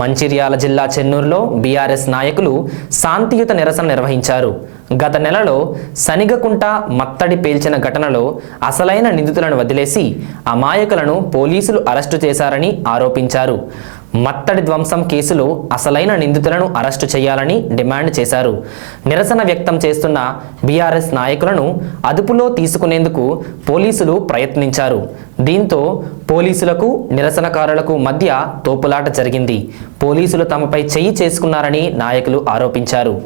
మంచిర్యాల జిల్లా చెన్నూరులో బీఆర్ఎస్ నాయకులు శాంతియుత నిరసన నిర్వహించారు. గత నెలలో సనిగకుంట మత్తడి పేల్చిన ఘటనలో అసలైన నిందితులను వదిలేసి అమాయకులను పోలీసులు అరెస్టు చేశారని ఆరోపించారు. మత్తడి ధ్వంసం కేసులో అసలైన నిందితులను అరెస్టు చేయాలని డిమాండ్ చేశారు. నిరసన వ్యక్తం చేస్తున్న బీఆర్ఎస్ నాయకులను అదుపులో తీసుకునేందుకు పోలీసులు ప్రయత్నించారు. దీంతో పోలీసులకు నిరసనకారులకు మధ్య తోపులాట జరిగింది. పోలీసులు తమపై చెయ్యి చేసుకున్నారని నాయకులు ఆరోపించారు.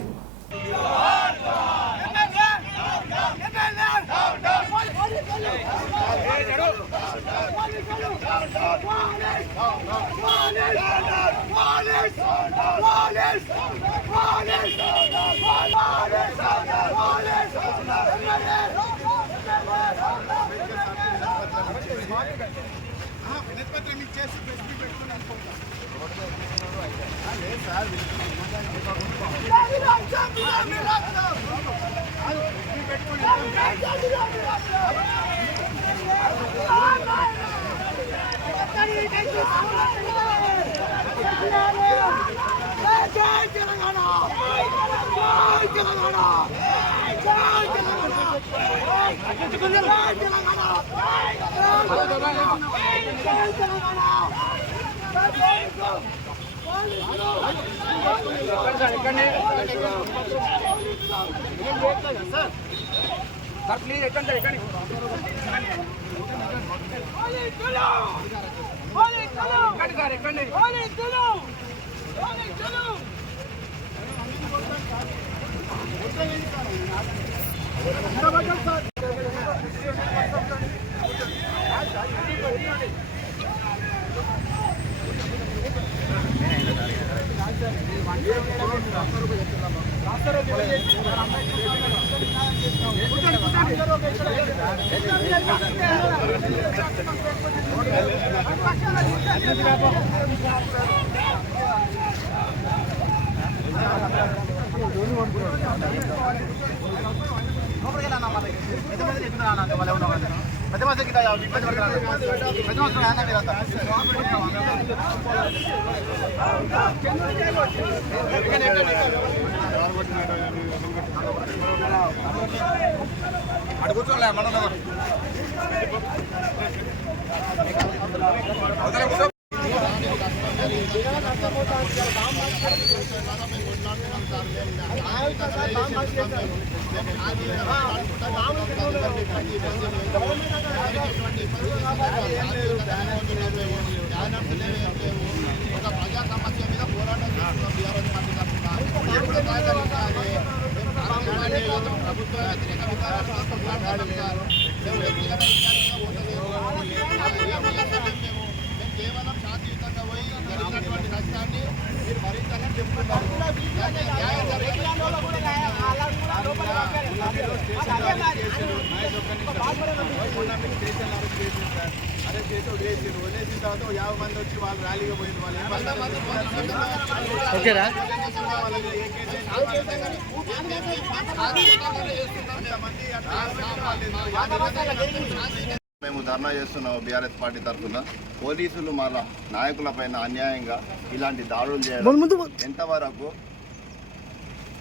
మేము ధర్నా చేస్తున్నాం బీఆర్ఎస్ పార్టీ తరఫున. పోలీసులు మన నాయకులపైన అన్యాయంగా ఇలాంటి దాడులు చేయడం ఎంతవరకు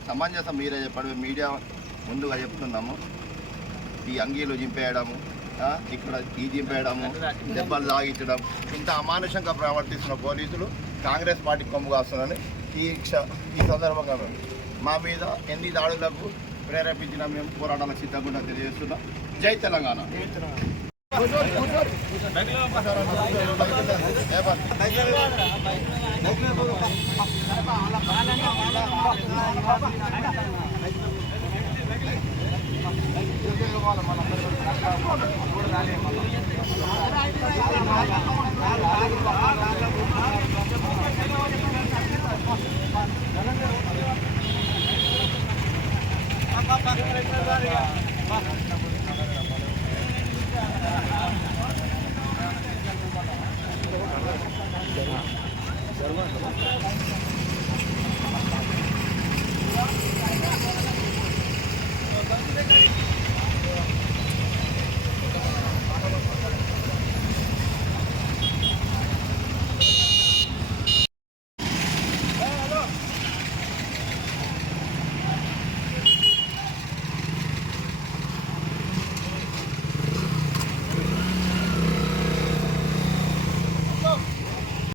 సమంజసం మీరే చెప్పండి. మీడియా ముందుగా చెప్తున్నాము. ఈ అంగీలు చింపేయడము, ఇక్కడ ఈ చింపేయడము, దెబ్బలు లాగించడం, ఇంత అమానుషంగా ప్రవర్తిస్తున్న పోలీసులు కాంగ్రెస్ పార్టీ కొమ్ము కాస్తుందని ఈ సందర్భంగా మా మీద ఎన్ని దాడులకు ప్రేరేపించినా మేము పోరాటాలకు సిద్ధంగా తెలియజేస్తున్నాం. జై తెలంగాణ. सर्व